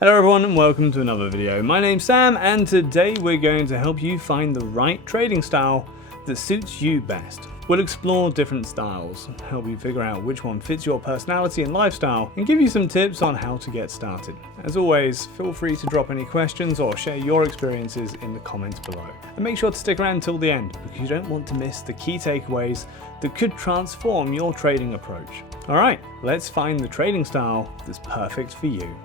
Hello everyone and welcome to another video. My name's Sam and today we're going to help you find the right trading style that suits you best. We'll explore different styles, help you figure out which one fits your personality and lifestyle, and give you some tips on how to get started. As always, feel free to drop any questions or share your experiences in the comments below. And make sure to stick around till the end because you don't want to miss the key takeaways that could transform your trading approach. Alright, let's find the trading style that's perfect for you.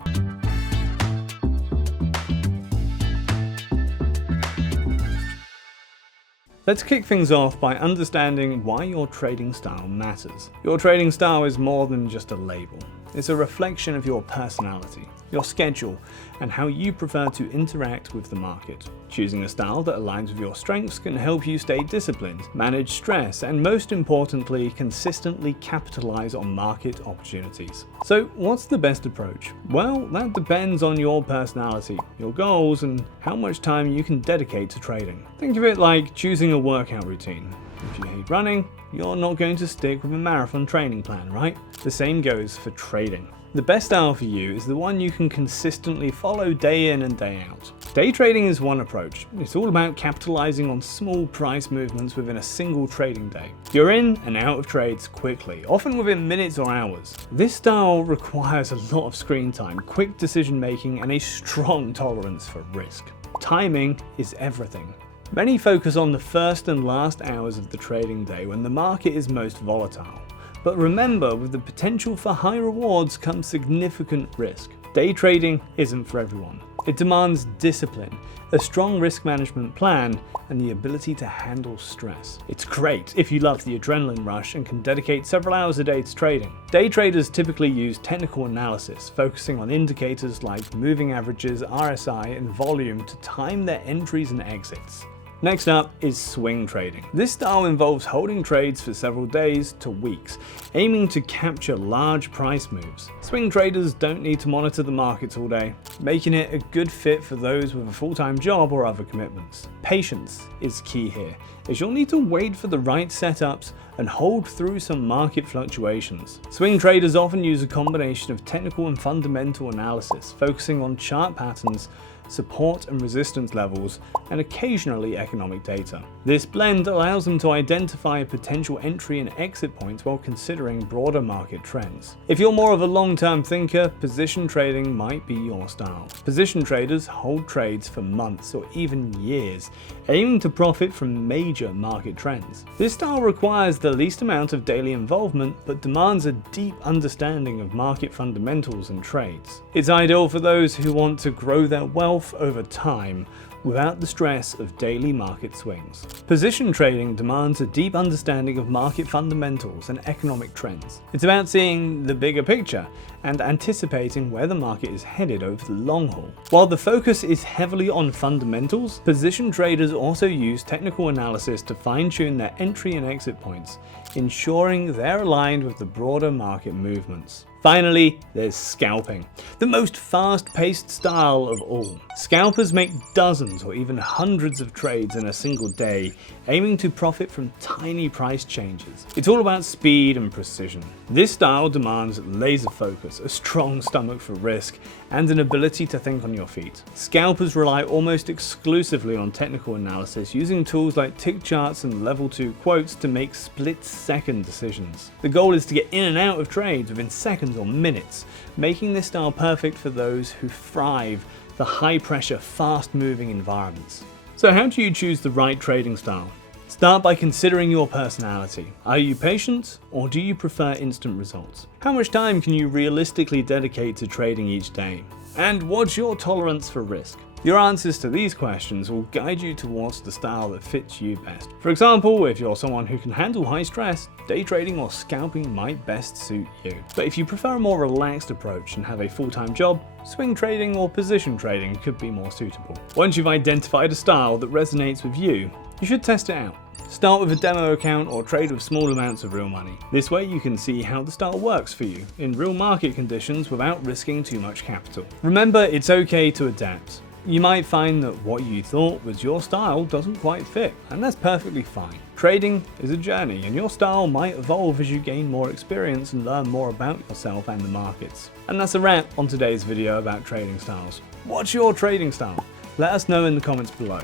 Let's kick things off by understanding why your trading style matters. Your trading style is more than just a label. It's a reflection of your personality, your schedule, and how you prefer to interact with the market. Choosing a style that aligns with your strengths can help you stay disciplined, manage stress, and most importantly, consistently capitalize on market opportunities. So what's the best approach? Well, that depends on your personality, your goals, and how much time you can dedicate to trading. Think of it like choosing a workout routine. If you hate running, you're not going to stick with a marathon training plan, right? The same goes for trading. The best style for you is the one you can consistently follow day in and day out. Day trading is one approach. It's all about capitalizing on small price movements within a single trading day. You're in and out of trades quickly, often within minutes or hours. This style requires a lot of screen time, quick decision making, and a strong tolerance for risk. Timing is everything. Many focus on the first and last hours of the trading day when the market is most volatile. But remember, with the potential for high rewards comes significant risk. Day trading isn't for everyone. It demands discipline, a strong risk management plan, and the ability to handle stress. It's great if you love the adrenaline rush and can dedicate several hours a day to trading. Day traders typically use technical analysis, focusing on indicators like moving averages, RSI, and volume to time their entries and exits. Next up is swing trading. This style involves holding trades for several days to weeks, aiming to capture large price moves. Swing traders don't need to monitor the markets all day, making it a good fit for those with a full-time job or other commitments. Patience is key here, as you'll need to wait for the right setups and hold through some market fluctuations. Swing traders often use a combination of technical and fundamental analysis, focusing on chart patterns, support and resistance levels, and occasionally economic data. This blend allows them to identify potential entry and exit points while considering broader market trends. If you're more of a long-term thinker, position trading might be your style. Position traders hold trades for months or even years, aiming to profit from major market trends. This style requires the least amount of daily involvement but demands a deep understanding of market fundamentals and trades. It's ideal for those who want to grow their wealth over time without the stress of daily market swings. Position trading demands a deep understanding of market fundamentals and economic trends. It's about seeing the bigger picture and anticipating where the market is headed over the long haul. While the focus is heavily on fundamentals, position traders also use technical analysis to fine-tune their entry and exit points, ensuring they're aligned with the broader market movements. Finally, there's scalping, the most fast-paced style of all. Scalpers make dozens or even hundreds of trades in a single day, aiming to profit from tiny price changes. It's all about speed and precision. This style demands laser focus, a strong stomach for risk, and an ability to think on your feet. Scalpers rely almost exclusively on technical analysis, using tools like tick charts and level 2 quotes to make split-second decisions. The goal is to get in and out of trades within seconds or minutes, making this style perfect for those who thrive the high-pressure, fast-moving environments. So how do you choose the right trading style? Start by considering your personality. Are you patient or do you prefer instant results? How much time can you realistically dedicate to trading each day? And what's your tolerance for risk? Your answers to these questions will guide you towards the style that fits you best. For example, if you're someone who can handle high stress, day trading or scalping might best suit you. But if you prefer a more relaxed approach and have a full-time job, swing trading or position trading could be more suitable. Once you've identified a style that resonates with you, you should test it out. Start with a demo account or trade with small amounts of real money. This way you can see how the style works for you in real market conditions without risking too much capital. Remember, it's okay to adapt. You might find that what you thought was your style doesn't quite fit, and that's perfectly fine. Trading is a journey, and your style might evolve as you gain more experience and learn more about yourself and the markets. And that's a wrap on today's video about trading styles. What's your trading style? Let us know in the comments below.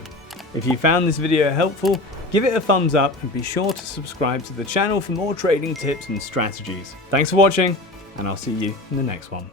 If you found this video helpful, give it a thumbs up and be sure to subscribe to the channel for more trading tips and strategies. Thanks for watching, and I'll see you in the next one.